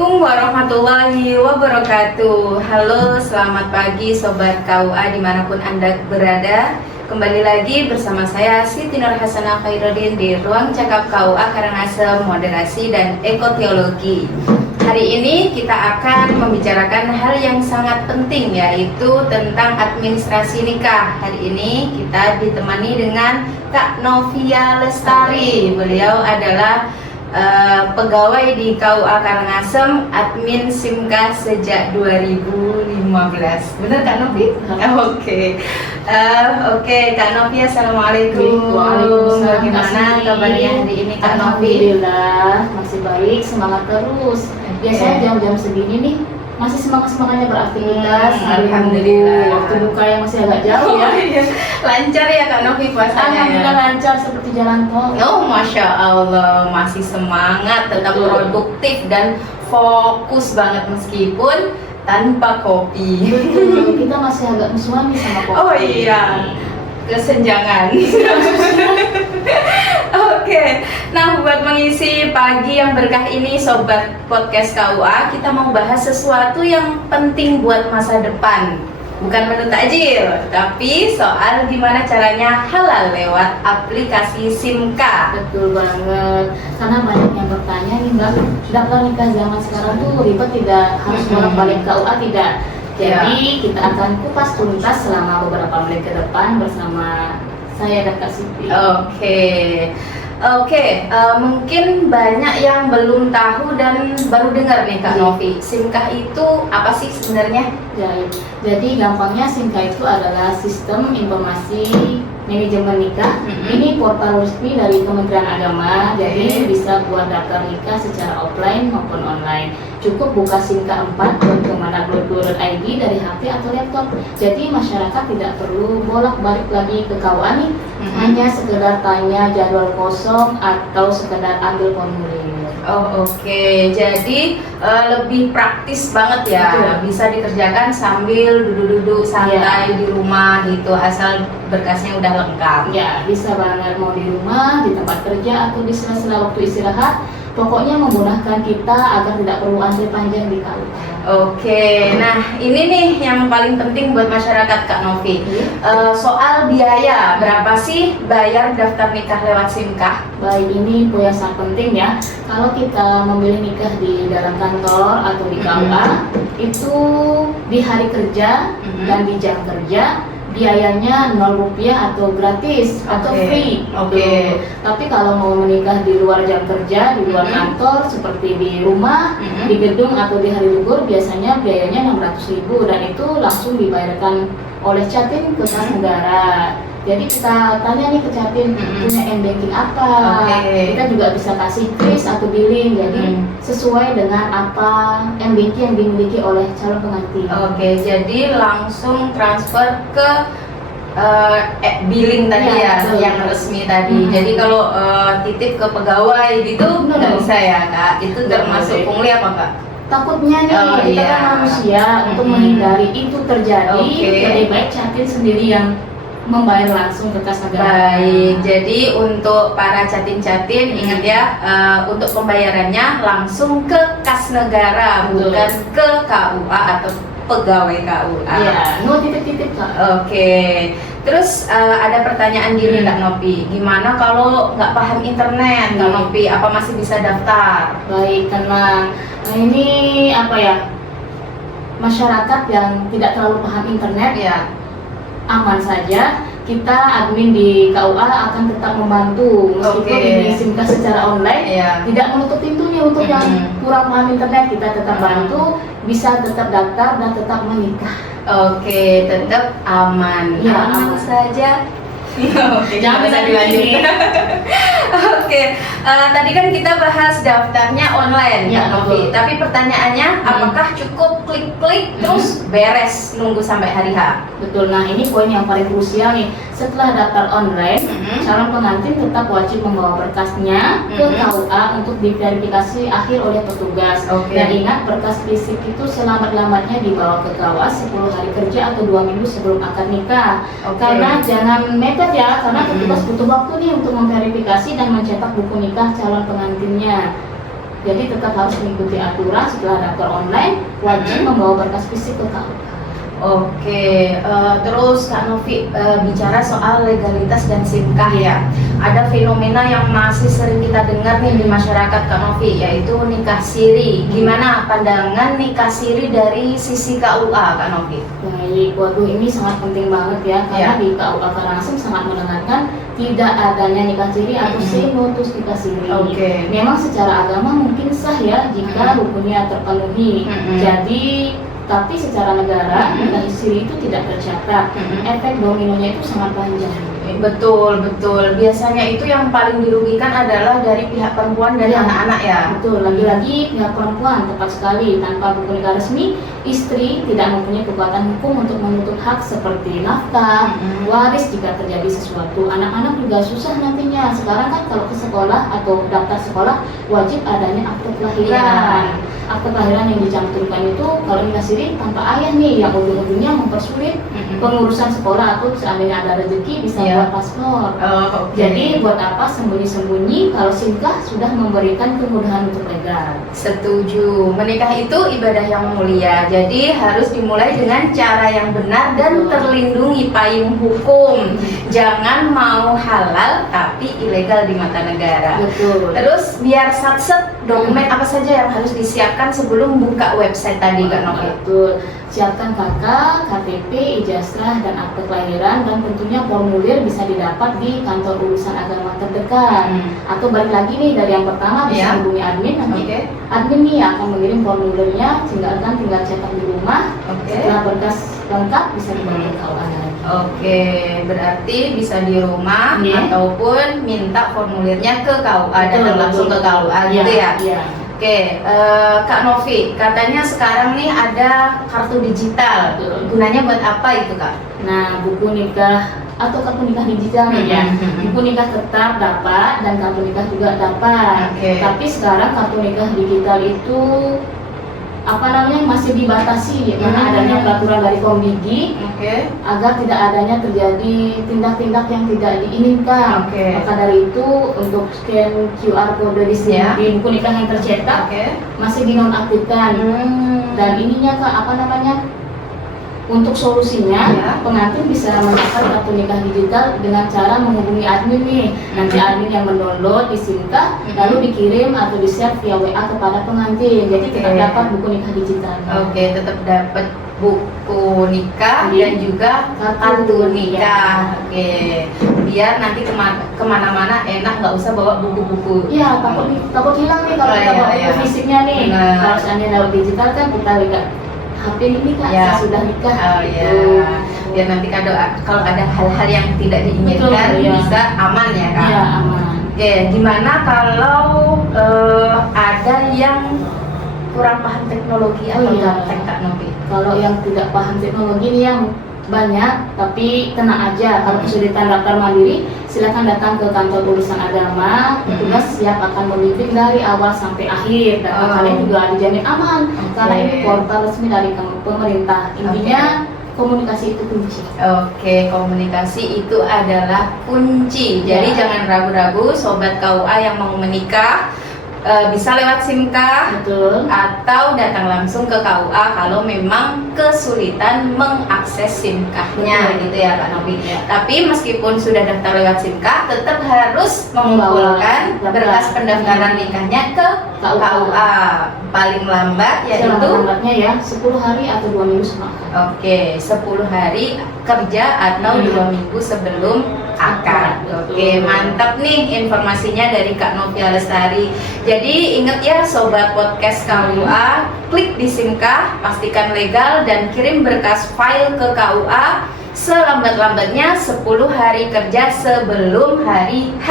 Assalamualaikum warahmatullahi wabarakatuh. Halo, selamat pagi Sobat KUA dimanapun Anda berada. Kembali lagi bersama saya Siti Nur Hasanah Khairuddin di Ruang Cakap KUA Karangasem Moderasi dan Ekoteologi. Hari ini kita akan membicarakan hal yang sangat penting, yaitu tentang administrasi nikah. Hari ini kita ditemani dengan Kak Novia Lestari. Beliau adalah pegawai di KUA Karangasem, admin SIMKA sejak 2015. Benar Kak Novi? Oke, Kak Novi, assalamualaikum. Waalaikumsalam. Gimana kabarnya hari ini Kak Novi? Alhamdulillah masih baik, semangat terus. Biasanya jam-jam segini nih masih semangatnya beraktivitas. Alhamdulillah. Waktu buka yang masih agak jauh ya. Lancar ya Kak Novi puasanya? Alhamdulillah lancar seperti jalan tol. Oh, Masya Allah, masih semangat, tetap produktif dan fokus banget meskipun tanpa kopi. Betul, kita masih agak musuhan nih sama kopi. Oh iya, kesenjangan. Oke, nah buat mengisi pagi yang berkah ini Sobat Podcast KUA, kita mau bahas sesuatu yang penting buat masa depan. Bukan menu takjil, tapi soal gimana caranya halal lewat aplikasi SIMKA. Betul banget, karena banyak yang bertanya nih Mbak, daftar nikah zaman sekarang tuh ribet tidak? Harus bolak-balik KUA tidak? Jadi kita akan kupas tuntas selama beberapa menit ke depan bersama saya dan Kak Siti. Oke, mungkin banyak yang belum tahu dan baru dengar nih Kak Novi. SIMKA itu apa sih sebenarnya? Jadi gampangnya SIMKA itu adalah sistem informasi manajemen nikah. Ini portal resmi dari Kementerian Agama. Jadi bisa buat daftar nikah secara offline maupun online. Cukup buka SIMKA 4.kemenag.go.id dari HP atau laptop. Jadi masyarakat tidak perlu bolak-balik lagi ke KUA nih. Hanya sekedar tanya jadwal kosong atau sekedar ambil formulir. Oke. Jadi lebih praktis banget ya. Betul. Bisa dikerjakan sambil duduk-duduk santai di rumah gitu, asal berkasnya udah lengkap. Ya, bisa banget, mau di rumah, di tempat kerja atau di sela-sela waktu istirahat. Pokoknya memudahkan kita agar tidak perlu antri panjang di KUA. Oke, nah ini nih yang paling penting buat masyarakat Kak Novi. Soal biaya, berapa sih bayar daftar nikah lewat SIMKA? Baik, ini poin yang sangat penting ya. Kalau kita memilih nikah di dalam kantor atau di KUA, itu di hari kerja dan di jam kerja biayanya 0 rupiah atau gratis atau free. Tapi kalau mau menikah di luar jam kerja, di luar kantor seperti di rumah, di gedung atau di hari libur, biasanya biayanya 600.000 dan itu langsung dibayarkan oleh Catin ke kas negara. Jadi kita tanya nih ke Catin, punya m-banking apa? Kita juga bisa kasih kris atau billing. Jadi sesuai dengan apa m-banking yang dimiliki oleh calon pengantin. Jadi langsung transfer ke billing tadi yang resmi tadi. Jadi kalau titip ke pegawai gitu nggak bisa ya Kak? Itu termasuk pungli apa Kak? Takutnya nih kita kan manusia, untuk menghindari itu terjadi, lebih baik Catin sendiri yang membayar langsung ke kas negara. Baik, jadi untuk para catin-catin ingat ya, untuk pembayarannya langsung ke kas negara, bukan ke KUA atau pegawai KUA. Iya, no titip-titip Kak. Terus ada pertanyaan gini Kak Novi, gimana kalau nggak paham internet Kak Novi, apa masih bisa daftar? Baik, tenang. Nah ini apa ya, masyarakat yang tidak terlalu paham internet ya aman saja, kita admin di KUA akan tetap membantu meskipun ini SIMKA secara online, tidak menutup pintunya untuk yang kurang paham internet, kita tetap bantu, bisa tetap daftar dan tetap menikah. Tetap aman, aman saja. Jangan bisa dilanjut. Tadi kan kita bahas daftarnya online Kak Novi, tapi pertanyaannya apakah cukup klik-klik terus beres nunggu sampai hari H? Betul, nah ini poin yang paling krusial nih. Setelah daftar online, calon pengantin tetap wajib membawa berkasnya ke KUA untuk diverifikasi akhir oleh petugas. Dan ingat, berkas fisik itu selamat-lambatnya dibawa ke KUA 10 hari kerja atau 2 minggu sebelum akad nikah. Karena jangan mepet ya, karena petugas butuh waktu nih untuk memverifikasi dan mencetak buku nikah calon pengantinnya. Jadi tetap harus mengikuti aturan. Setelah daftar online wajib membawa berkas fisik ke KUA. Oke, terus Kak Novi bicara soal legalitas dan simkah ya. Ada fenomena yang masih sering kita dengar nih di masyarakat Kak Novi, yaitu nikah siri. Gimana pandangan nikah siri dari sisi KUA Kak Novi? Baik, waduh ini sangat penting banget ya, karena di KUA Karangasem sangat menekankan tidak adanya nikah siri atau notus nikah siri. Oke. Memang secara agama mungkin sah ya jika rukunnya terpenuhi. Jadi tapi secara negara nikah siri itu tidak tercatat. Efek dominonya itu sangat panjang. Betul. Biasanya itu yang paling dirugikan adalah dari pihak perempuan dan anak-anak ya. Betul, lagi-lagi pihak perempuan tepat sekali. Tanpa buku nikah resmi, istri tidak mempunyai kekuatan hukum untuk menuntut hak seperti nafkah, waris jika terjadi sesuatu. Anak-anak juga susah nantinya. Sekarang kan kalau ke sekolah atau daftar sekolah wajib adanya akte kelahiran. Akte kelahiran yang dicantumkan itu kalau nikah siri tanpa ayah nih, yang ujung-ujungnya mempersulit pengurusan sekolah atau seandainya ada rezeki bisa buat paspor. Jadi buat apa sembunyi-sembunyi kalau simkah sudah memberikan kemudahan untuk legal. Setuju. Menikah itu ibadah yang mulia. Jadi harus dimulai dengan cara yang benar dan terlindungi payung hukum. Jangan mau halal tapi ilegal di mata negara. Betul. Terus biar satset dokumen apa saja yang harus disiapkan sebelum buka website tadi Kak Novi? Betul. Siapkan KK, KTP, ijazah, dan akte kelahiran, dan tentunya formulir bisa didapat di kantor urusan agama terdekat. Atau balik lagi nih dari yang pertama bisa hubungi admin, nanti admin nih akan mengirim formulirnya, tinggal cetak di rumah. Setelah berkas lengkap bisa dibawa ke KUA. Oke, berarti bisa di rumah ataupun minta formulirnya ke KUA dan langsung ke KUA gitu ya? Iya. Oke, Kak Novi, katanya sekarang nih ada kartu digital. Gunanya buat apa itu Kak? Nah, buku nikah atau kartu nikah digital nih ya. Buku nikah tetap dapat dan kartu nikah juga dapat. Tapi sekarang kartu nikah digital itu masih dibatasi karena adanya peraturan dari Komdigi agar tidak adanya terjadi tindak-tindak yang tidak diinginkan. Maka dari itu untuk scan QR code di buku nikah yang tercetak masih dinonaktifkan. Dan ininya Kak untuk solusinya pengantin bisa mendaftar kartu nikah digital dengan cara menghubungi admin nih. Nanti admin yang mendownload di simkah lalu dikirim atau di-share via WA kepada pengantin. Jadi tetap dapat buku nikah digital. Tetap dapat buku nikah dan juga kartu nikah. Biar nanti kemana-mana enak, nggak usah bawa buku-buku. Iya, takut hilang nih kalau kita bawa buku fisiknya nih. Kalau seandainya lewat digital kan kita lihat HP ini Kak, saya sudah nikah. Biar nanti kalau ada hal-hal yang tidak diinginkan bisa aman ya Kak. Iya, aman. Gimana kalau ada yang kurang paham teknologi atau gaptek Kak Novi? Kalau yang tidak paham teknologi ini yang banyak, tapi tenang aja. Kalau kesulitan daftar mandiri, silakan datang ke kantor urusan agama. Petugas siap akan membimbing dari awal sampai akhir. Dan kalian juga dijamin aman karena ini portal resmi dari pemerintah. Intinya komunikasi itu kunci. Komunikasi itu adalah kunci. Jadi jangan ragu-ragu sobat KUA yang mau menikah. Bisa lewat simkah atau datang langsung ke KUA kalau memang kesulitan mengakses simkahnya gitu ya Kak Novi. Tapi meskipun sudah daftar lewat simkah tetap harus mengumpulkan berkas pendaftaran nikahnya ke KUA paling lambat yaitu 10 hari atau 2 minggu sebelum akad. 10 hari kerja atau 2 minggu sebelum akad. Mantap nih informasinya dari Kak Novia Lestari. Jadi ingat ya sobat podcast KUA, klik di simkah, pastikan legal dan kirim berkas file ke KUA selambat-lambatnya 10 hari kerja sebelum hari H.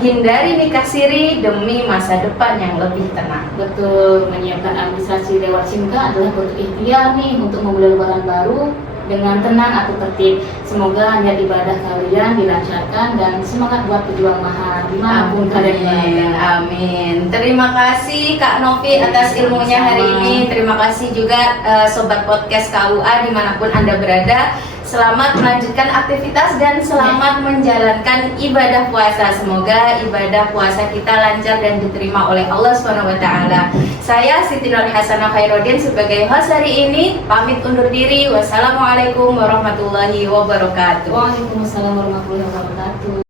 Hindari nikah siri demi masa depan yang lebih tenang. Betul, menyiapkan administrasi lewat simkah adalah bentuk ikhtiar nih untuk memulai lebaran baru dengan tenang atau tertib. Semoga niat ibadah kalian dilancarkan dan semangat buat pejuang mahar dimanapun kalian berada. Amin. Terima kasih Kak Novi atas ilmunya hari ini. Terima kasih juga sobat podcast KUA dimanapun Anda berada. Selamat melanjutkan aktivitas dan selamat menjalankan ibadah puasa. Semoga ibadah puasa kita lancar dan diterima oleh Allah SWT. Saya Siti Nur Hasanah Khairuddin sebagai host hari ini pamit undur diri. Wassalamualaikum warahmatullahi wabarakatuh. Waalaikumsalam warahmatullahi wabarakatuh.